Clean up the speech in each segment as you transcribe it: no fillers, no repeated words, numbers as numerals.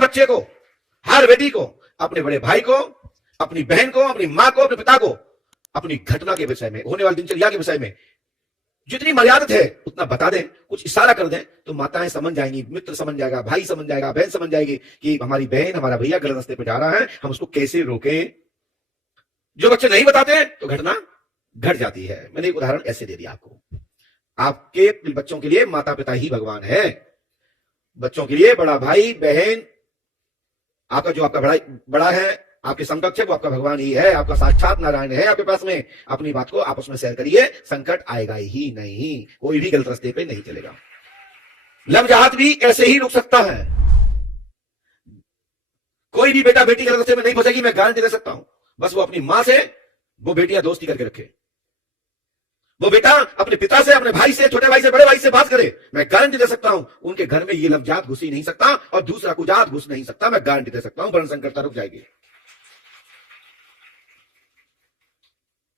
हर बच्चे को, हर बेटी को, अपने बड़े भाई को, अपनी बहन को, अपनी मां को, अपने पिता को अपनी घटना के विषय में, होने वाली दिनचर्या के विषय में जितनी मर्यादित है उतना बता दें, कुछ इशारा कर दें, तो माताएं समझ जाएंगी, मित्र समझ जाएगा, भाई समझ जाएगा, बहन समझ जाएगी कि हमारी बहन, हमारा भैया गलत रास्ते पे जा रहा है, हम उसको कैसे रोकें। जो बच्चे नहीं बताते तो घटना घट जाती है। मैंने एक उदाहरण ऐसे दे दिया आपको। आपके बच्चों के लिए माता पिता ही भगवान है। बच्चों के लिए बड़ा भाई बहन, आपका जो आपका बड़ा है, आपके समकक्ष है, वो आपका भगवान ही है, आपका साक्षात नारायण है आपके पास में। अपनी बात को आपस में शेयर करिए, संकट आएगा ही नहीं, कोई भी गलत रास्ते पे नहीं चलेगा। लव जहाज भी ऐसे ही रुक सकता है। कोई भी बेटा बेटी गलत रास्ते में नहीं फंसेगी, मैं गारंटी दे सकता हूं। बस वो अपनी मां से वो बेटियां दोस्ती करके रखे, वो बेटा अपने पिता से, अपने भाई से, छोटे भाई से, बड़े भाई से बात करे, मैं गारंटी दे सकता हूं उनके घर में ये लवजात घुस ही नहीं सकता और दूसरा कुजात घुस नहीं सकता। मैं गारंटी दे सकता हूं, वर्ण संकटता रुक जाएगी।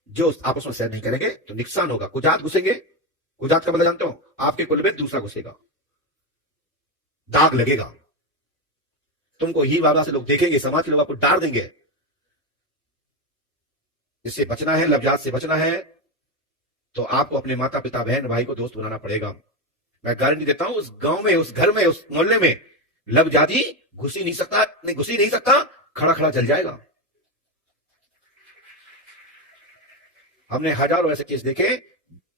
जो आपस में शेयर नहीं करेंगे तो नुकसान होगा। कुजात घुसेंगे, कुजात का मतलब जानते हो, आपके कुल में दूसरा घुसेगा, दाग लगेगा, तुमको ही बाबा से लोग देखेंगे, समाज के लोग आपको डांट देंगे। इससे बचना है, लवजात से बचना है, तो आपको अपने माता पिता बहन भाई को दोस्त बनाना पड़ेगा। मैं गारंटी देता हूं, उस गांव में, उस घर में, उस मोहल्ले में लवजाती घुस ही नहीं सकता, खड़ा खड़ा जल जाएगा। हमने हजारों ऐसे केस देखे,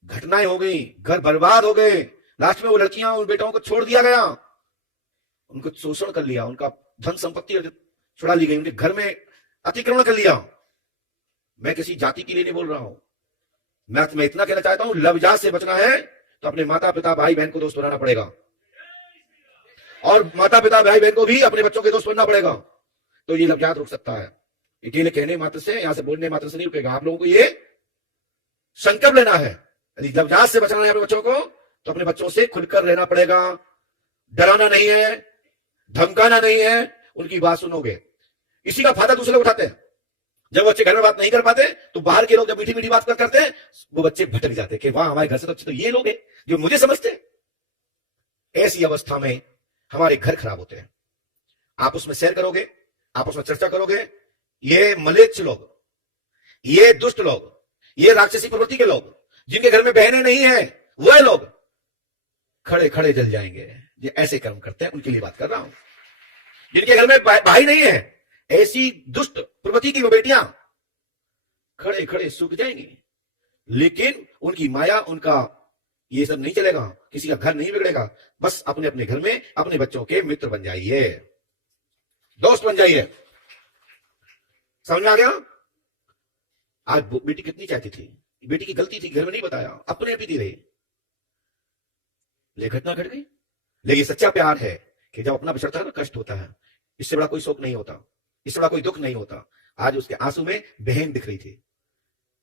घटनाएं हो गई, घर बर्बाद हो गए, लास्ट में वो लड़कियां, उन बेटाओं को छोड़ दिया गया, उनको शोषण कर लिया, उनका धन संपत्ति छुड़ा ली गई, उनके घर में अतिक्रमण कर लिया। मैं किसी जाति के लिए नहीं बोल रहा हूं, मैं इतना कहना चाहता हूं, लवजात से बचना है तो अपने माता पिता भाई बहन को दोस्त बनाना पड़ेगा, और माता पिता भाई बहन को भी अपने बच्चों के दोस्त बनना पड़ेगा, तो ये लवजात रुक सकता है। अकेले कहने मात्र से, यहां से बोलने मात्र से नहीं रुकेगा। आप लोगों को ये संकल्प लेना है, यदि लवजात से बचना है अपने बच्चों को, तो अपने बच्चों से खुलकर रहना पड़ेगा। डराना नहीं है, धमकाना नहीं है, उनकी बात सुनोगे। इसी का फायदा दूसरे लोग उठाते हैं। जब बच्चे घर में बात नहीं कर पाते तो बाहर के लोग जब मीठी मीठी बात करते हैं, वो बच्चे भटक जाते कि वाह, हमारे घर से तो अच्छे तो ये लोग हैं जो मुझे समझते। ऐसी अवस्था में हमारे घर खराब होते हैं। आप उसमें शेयर करोगे, आप उसमें चर्चा करोगे, ये मलेच्छ लोग, ये दुष्ट लोग, ये राक्षसी प्रवृत्ति के लोग, जिनके घर में बहनें नहीं है, वह लोग खड़े खड़े जल जाएंगे। ये ऐसे कर्म करते हैं, उनके लिए बात कर रहा हूं। जिनके घर में भाई नहीं है, ऐसी दुष्ट प्रवृत्ति की वो बेटियां खड़े खड़े सूख जाएंगी। लेकिन उनकी माया, उनका ये सब नहीं चलेगा, किसी का घर नहीं बिगड़ेगा। बस अपने अपने घर में अपने बच्चों के मित्र बन जाइए, दोस्त बन जाइए। समझ में आ गया? आज बेटी कितनी चाहती थी, बेटी की गलती थी, घर में नहीं बताया, अपने पीती रही, ले घटना घट गई। लेकिन सच्चा प्यार है कि जब अपना बिछड़ता है ना, कष्ट होता है, इससे बड़ा कोई शोक नहीं होता, इससे बड़ा कोई दुख नहीं होता। आज उसके आंसू में बहन दिख रही थी,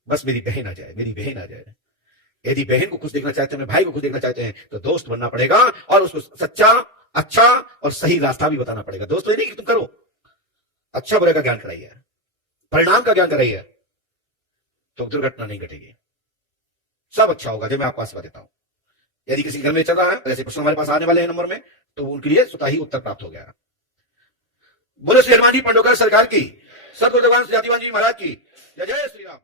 बस मेरी बहन आ जाए, मेरी बहन आ जाए। यदि बहन को खुश देखना चाहते हैं, भाई को खुश देखना चाहते हैं, तो दोस्त बनना पड़ेगा और उसको सच्चा, अच्छा और सही रास्ता भी बताना पड़ेगा। दोस्त नहीं कि तुम करो, अच्छा बुरे का ज्ञान कराइए, परिणाम का ज्ञान कराइए, तो दुर्घटना नहीं घटेगी, सब अच्छा होगा। जो मैं आपको आशीर्वाद देता हूं। यदि किसी घर में चल रहा है, ऐसे प्रश्न हमारे पास आने वाले हैं नंबर में, तो उनके लिए स्वतः ही उत्तर प्राप्त हो गया। बोलो श्री हनुमान जी पंडोकर सरकार की, सतगुरु भगवान जातिवान जी महाराज की जय। जय श्री राम।